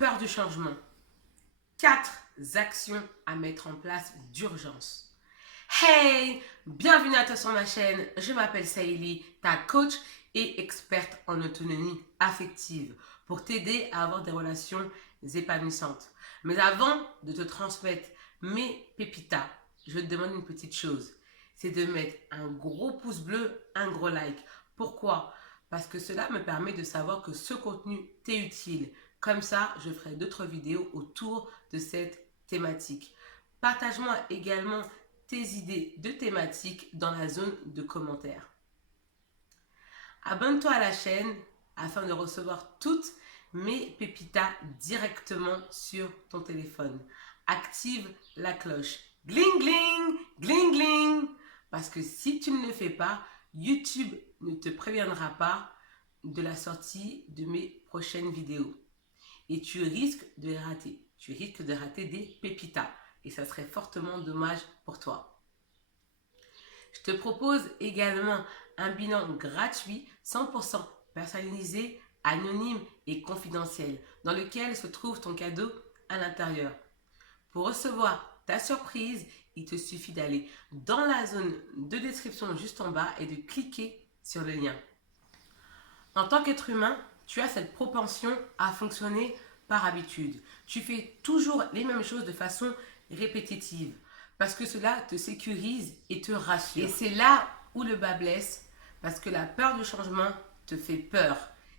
Peur du changement. 4 actions à mettre en place d'urgence. Hey, bienvenue à toi sur ma chaîne. Je m'appelle Saïli, ta coach et experte en autonomie affective pour t'aider à avoir des relations épanouissantes. Mais avant de te transmettre mes pépitas, je te demande une petite chose. C'est de mettre un gros pouce bleu, un gros like. Pourquoi? Parce que cela me permet de savoir que ce contenu t'est utile. Comme ça, je ferai d'autres vidéos autour de cette thématique. Partage-moi également tes idées de thématiques dans la zone de commentaires. Abonne-toi à la chaîne afin de recevoir toutes mes pépitas directement sur ton téléphone. Active la cloche. Gling gling, gling gling. Parce que si tu ne le fais pas, YouTube ne te préviendra pas de la sortie de mes prochaines vidéos. Et tu risques de les rater. Tu risques de rater des pépitas. Et ça serait fortement dommage pour toi. Je te propose également un bilan gratuit, 100% personnalisé, anonyme et confidentiel, dans lequel se trouve ton cadeau à l'intérieur. Pour recevoir ta surprise, il te suffit d'aller dans la zone de description juste en bas et de cliquer sur le lien. En tant qu'être humain, tu as cette propension à fonctionner par habitude. Tu fais toujours les mêmes choses de façon répétitive parce que cela te sécurise et te rassure. Et c'est là où le bas blesse parce que la peur du changement te fait peur.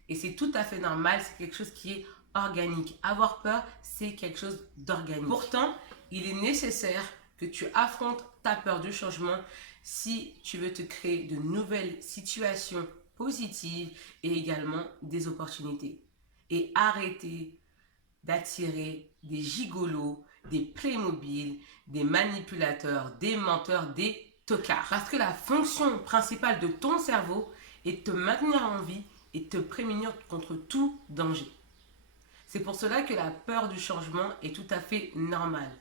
Et c'est tout à fait normal, c'est quelque chose qui est organique. Avoir peur, c'est quelque chose d'organique. Pourtant, il est nécessaire que tu affrontes ta peur du changement si tu veux te créer de nouvelles situations positives et également des opportunités. Et arrêter d'attirer des gigolos, des Playmobil, des manipulateurs, des menteurs, des tocards. Parce que la fonction principale de ton cerveau est de te maintenir en vie et de te prémunir contre tout danger. C'est pour cela que la peur du changement est tout à fait normale.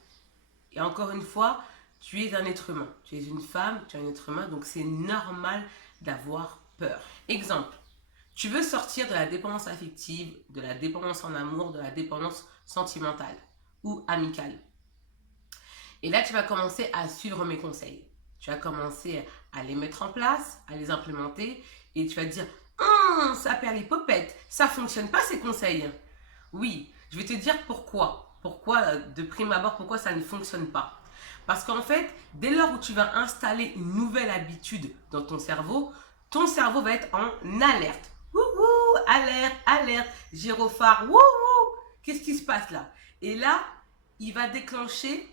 Et encore une fois, tu es un être humain. Tu es une femme, tu es un être humain, donc c'est normal d'avoir peur. Exemple, tu veux sortir de la dépendance affective, de la dépendance en amour, de la dépendance sentimentale ou amicale. Et là, tu vas commencer à suivre mes conseils. Tu vas commencer à les mettre en place, à les implémenter et tu vas te dire « ça perd les popettes, ça ne fonctionne pas ces conseils. » Oui, je vais te dire pourquoi. Pourquoi, de prime abord, pourquoi ça ne fonctionne pas. Parce qu'en fait, dès lors où tu vas installer une nouvelle habitude dans ton cerveau va être en alerte. Wouhou, alerte, alerte, gyrophare, wouhou, qu'est-ce qui se passe là? Et là, il va déclencher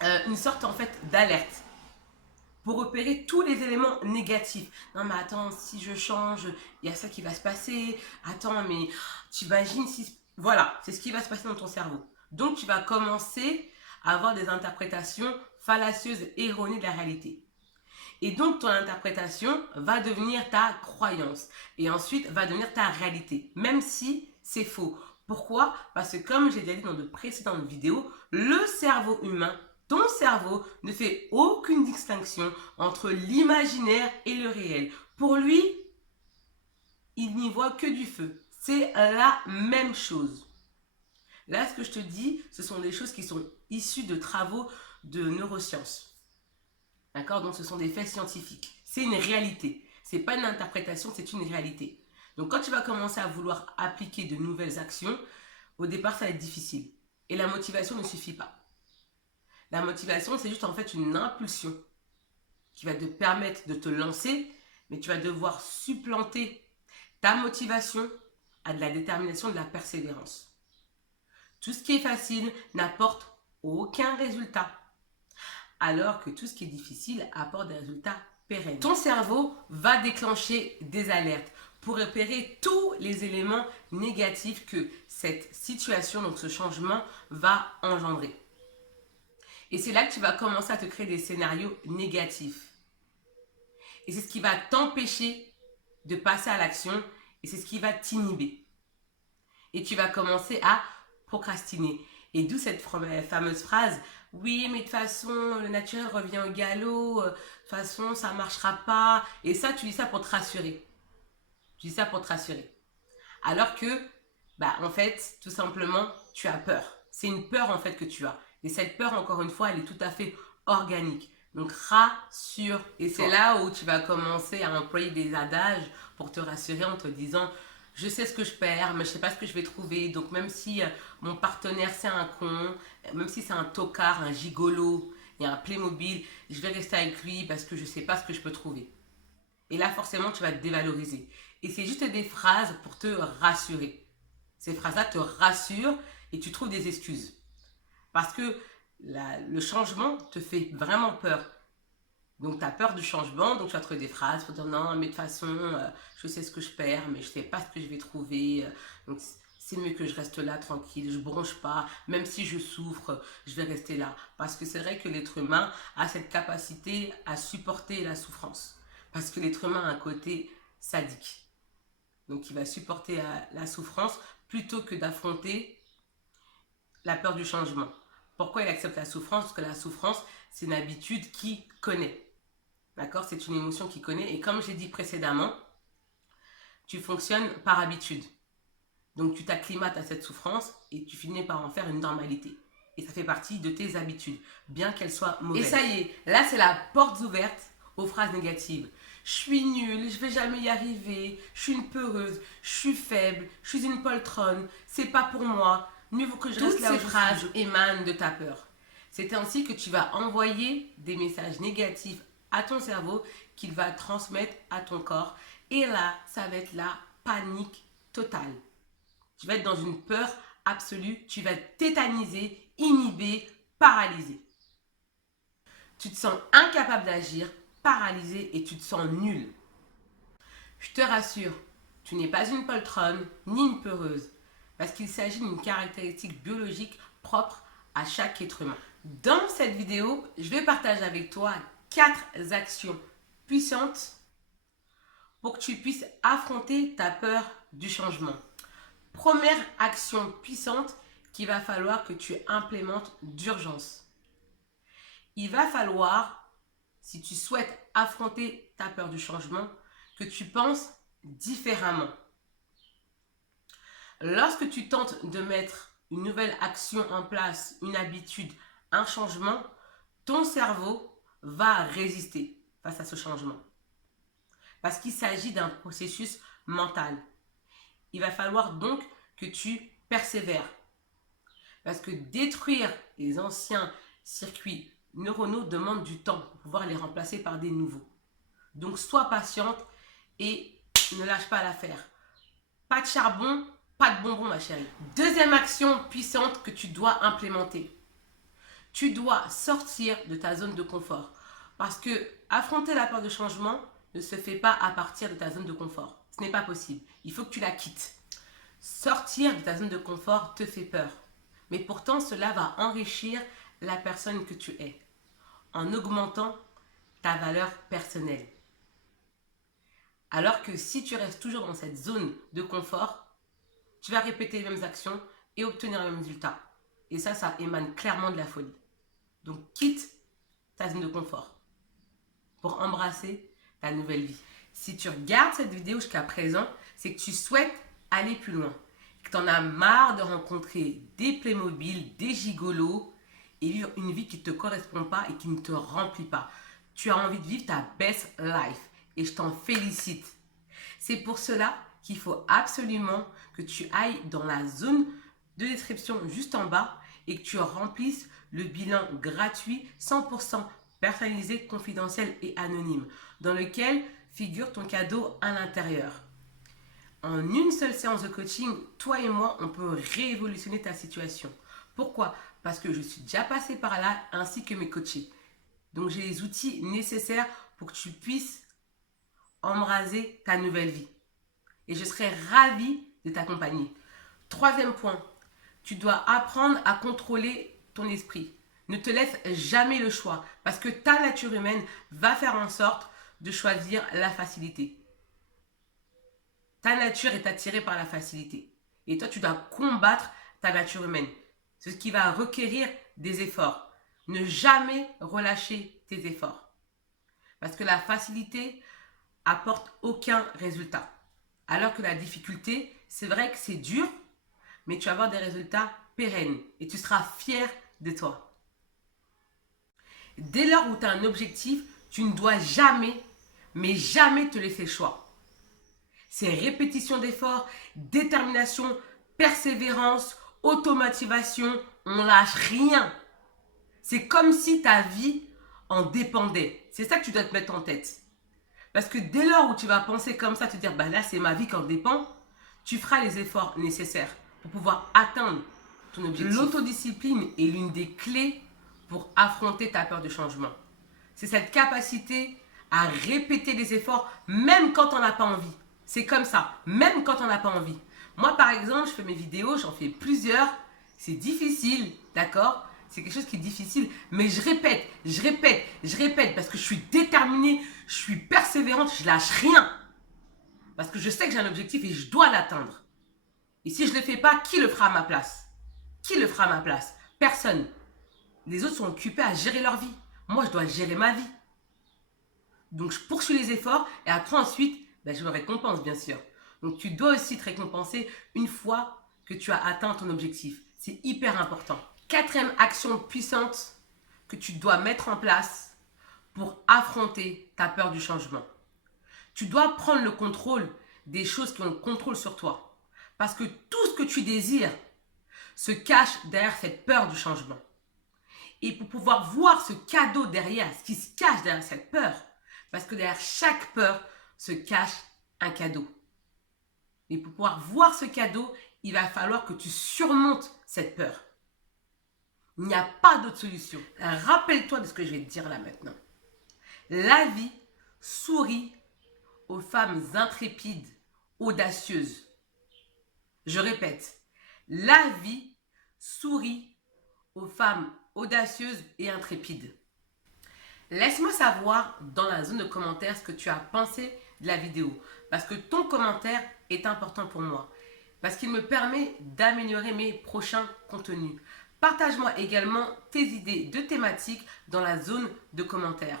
une sorte en fait d'alerte pour repérer tous les éléments négatifs. Non mais attends, si je change, il y a ça qui va se passer. Attends, mais tu imagines si... Voilà, c'est ce qui va se passer dans ton cerveau. Donc tu vas commencer à avoir des interprétations fallacieuses, erronées de la réalité. Et donc, ton interprétation va devenir ta croyance. Et ensuite, va devenir ta réalité. Même si c'est faux. Pourquoi? Parce que comme j'ai déjà dit dans de précédentes vidéos, le cerveau humain, ton cerveau, ne fait aucune distinction entre l'imaginaire et le réel. Pour lui, il n'y voit que du feu. C'est la même chose. Là, ce que je te dis, ce sont des choses qui sont issues de travaux de neurosciences. D'accord? Donc, ce sont des faits scientifiques. C'est une réalité. Ce n'est pas une interprétation, c'est une réalité. Donc, quand tu vas commencer à vouloir appliquer de nouvelles actions, au départ, ça va être difficile. Et la motivation ne suffit pas. La motivation, c'est juste en fait une impulsion qui va te permettre de te lancer, mais tu vas devoir supplanter ta motivation à de la détermination, de la persévérance. Tout ce qui est facile n'apporte aucun résultat. Alors que tout ce qui est difficile apporte des résultats pérennes. Ton cerveau va déclencher des alertes pour repérer tous les éléments négatifs que cette situation, donc ce changement, va engendrer. Et c'est là que tu vas commencer à te créer des scénarios négatifs. Et c'est ce qui va t'empêcher de passer à l'action et c'est ce qui va t'inhiber. Et tu vas commencer à procrastiner. Et d'où cette fameuse phrase « Oui, mais de toute façon, le naturel revient au galop, de toute façon, ça ne marchera pas. » Et ça, tu dis ça pour te rassurer. Tu dis ça pour te rassurer. Alors que En fait, tout simplement, tu as peur. C'est une peur en fait que tu as. Et cette peur, encore une fois, elle est tout à fait organique. Donc rassure. Et c'est là où tu vas commencer à employer des adages pour te rassurer en te disant, je sais ce que je perds, mais je ne sais pas ce que je vais trouver. Donc même si mon partenaire c'est un con, même si c'est un tocard, un gigolo, et un Playmobil, je vais rester avec lui parce que je ne sais pas ce que je peux trouver. Et là, forcément, tu vas te dévaloriser. Et c'est juste des phrases pour te rassurer. Ces phrases-là te rassurent et tu trouves des excuses. Parce que le changement te fait vraiment peur. Donc, tu as peur du changement, donc tu vas trouver des phrases pour dire non, mais de toute façon, je sais ce que je perds, mais je ne sais pas ce que je vais trouver. Donc, c'est mieux que je reste là tranquille, je ne bronche pas, même si je souffre, je vais rester là. Parce que c'est vrai que l'être humain a cette capacité à supporter la souffrance. Parce que l'être humain a un côté sadique. Donc, il va supporter la souffrance plutôt que d'affronter la peur du changement. Pourquoi il accepte la souffrance? Parce que la souffrance, c'est une habitude qu'il connaît. D'accord? C'est une émotion qu'il connaît. Et comme j'ai dit précédemment, tu fonctionnes par habitude. Donc, tu t'acclimates à cette souffrance et tu finis par en faire une normalité. Et ça fait partie de tes habitudes, bien qu'elles soient mauvaises. Et ça y est, là, c'est la porte ouverte aux phrases négatives. Je suis nulle, je vais jamais y arriver, je suis une peureuse, je suis faible, je suis une poltronne, c'est pas pour moi, mieux vaut que je reste là. Toutes ces phrases émanent de ta peur. C'est ainsi que tu vas envoyer des messages négatifs à ton cerveau qu'il va transmettre à ton corps. Et là, ça va être la panique totale. Tu vas être dans une peur absolue, tu vas être tétanisé, inhibé, paralysé. Tu te sens incapable d'agir, paralysé et tu te sens nul. Je te rassure, tu n'es pas une poltronne ni une peureuse, parce qu'il s'agit d'une caractéristique biologique propre à chaque être humain. Dans cette vidéo, je vais partager avec toi 4 actions puissantes pour que tu puisses affronter ta peur du changement. Première action puissante qu'il va falloir que tu implémentes d'urgence. Il va falloir, si tu souhaites affronter ta peur du changement, que tu penses différemment. Lorsque tu tentes de mettre une nouvelle action en place, une habitude, un changement, ton cerveau va résister face à ce changement. Parce qu'il s'agit d'un processus mental. Il va falloir donc que tu persévères. Parce que détruire les anciens circuits neuronaux demande du temps pour pouvoir les remplacer par des nouveaux. Donc sois patiente et ne lâche pas l'affaire. Pas de charbon, pas de bonbons ma chérie. Deuxième action puissante que tu dois implémenter. Tu dois sortir de ta zone de confort. Parce que affronter la peur de changement ne se fait pas à partir de ta zone de confort. Ce n'est pas possible. Il faut que tu la quittes. Sortir de ta zone de confort te fait peur. Mais pourtant, cela va enrichir la personne que tu es, en augmentant ta valeur personnelle. Alors que si tu restes toujours dans cette zone de confort, tu vas répéter les mêmes actions et obtenir les mêmes résultats. Et ça émane clairement de la folie. Donc quitte ta zone de confort pour embrasser ta nouvelle vie. Si tu regardes cette vidéo jusqu'à présent, c'est que tu souhaites aller plus loin. Que tu en as marre de rencontrer des Playmobil, des gigolos et vivre une vie qui ne te correspond pas et qui ne te remplit pas. Tu as envie de vivre ta best life et je t'en félicite. C'est pour cela qu'il faut absolument que tu ailles dans la zone de description juste en bas et que tu remplisses le bilan gratuit 100% personnalisé, confidentiel et anonyme dans lequel figure ton cadeau à l'intérieur. En une seule séance de coaching, toi et moi, on peut révolutionner ta situation. Pourquoi? Parce que je suis déjà passée par là, ainsi que mes coachés. Donc, j'ai les outils nécessaires pour que tu puisses embraser ta nouvelle vie. Et je serai ravie de t'accompagner. Troisième point, tu dois apprendre à contrôler ton esprit. Ne te laisse jamais le choix parce que ta nature humaine va faire en sorte de choisir la facilité. Ta nature est attirée par la facilité. Et toi, tu dois combattre ta nature humaine. C'est ce qui va requérir des efforts. Ne jamais relâcher tes efforts. Parce que la facilité apporte aucun résultat. Alors que la difficulté, c'est vrai que c'est dur, mais tu vas avoir des résultats pérennes et tu seras fier de toi. Dès lors où tu as un objectif, tu ne dois jamais, mais jamais te laisser le choix. C'est répétition d'efforts, détermination, persévérance, automotivation, on lâche rien. C'est comme si ta vie en dépendait. C'est ça que tu dois te mettre en tête. Parce que dès lors où tu vas penser comme ça, te dire, bah là c'est ma vie qui en dépend, tu feras les efforts nécessaires pour pouvoir atteindre ton objectif. L'autodiscipline est l'une des clés pour affronter ta peur du changement. C'est cette capacité à répéter les efforts même quand on n'a pas envie. C'est comme ça, même quand on n'a pas envie. Moi par exemple, je fais mes vidéos, j'en fais plusieurs. C'est difficile, d'accord? C'est quelque chose qui est difficile, mais je répète parce que je suis déterminée, je suis persévérante, je lâche rien. Parce que je sais que j'ai un objectif et je dois l'atteindre. Et si je ne le fais pas, qui le fera à ma place? Qui le fera à ma place? Personne. Les autres sont occupés à gérer leur vie. Moi, je dois gérer ma vie. Donc, je poursuis les efforts et après, ensuite, je me récompense, bien sûr. Donc, tu dois aussi te récompenser une fois que tu as atteint ton objectif. C'est hyper important. Quatrième action puissante que tu dois mettre en place pour affronter ta peur du changement. Tu dois prendre le contrôle des choses qui ont le contrôle sur toi. Parce que tout ce que tu désires se cache derrière cette peur du changement. Et pour pouvoir voir ce cadeau derrière, ce qui se cache derrière cette peur, parce que derrière chaque peur se cache un cadeau. Et pour pouvoir voir ce cadeau, il va falloir que tu surmontes cette peur. Il n'y a pas d'autre solution. Rappelle-toi de ce que je vais te dire là maintenant. La vie sourit aux femmes intrépides, audacieuses. Je répète, la vie sourit aux femmes audacieuses et intrépides. Laisse-moi savoir dans la zone de commentaires ce que tu as pensé de la vidéo. Parce que ton commentaire est important pour moi. Parce qu'il me permet d'améliorer mes prochains contenus. Partage-moi également tes idées de thématiques dans la zone de commentaires.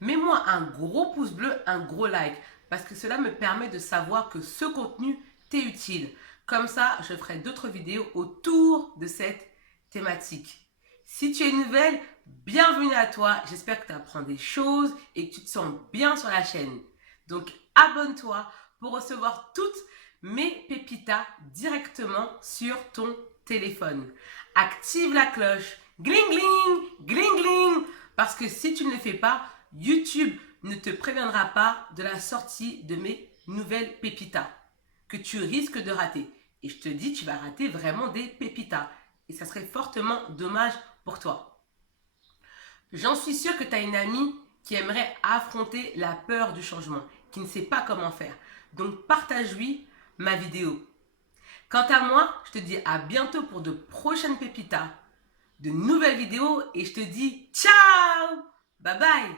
Mets-moi un gros pouce bleu, un gros like. Parce que cela me permet de savoir que ce contenu t'est utile. Comme ça, je ferai d'autres vidéos autour de cette thématique. Si tu es nouvelle, bienvenue à toi. J'espère que tu apprends des choses et que tu te sens bien sur la chaîne. Donc, abonne-toi pour recevoir toutes mes pépitas directement sur ton téléphone. Active la cloche. Gling, gling, gling, gling. Parce que si tu ne le fais pas, YouTube ne te préviendra pas de la sortie de mes nouvelles pépitas que tu risques de rater. Et je te dis, tu vas rater vraiment des pépitas. Et ça serait fortement dommage pour toi. J'en suis sûre que tu as une amie qui aimerait affronter la peur du changement, qui ne sait pas comment faire. Donc partage-lui ma vidéo. Quant à moi, je te dis à bientôt pour de prochaines pépitas, de nouvelles vidéos et je te dis ciao, bye bye.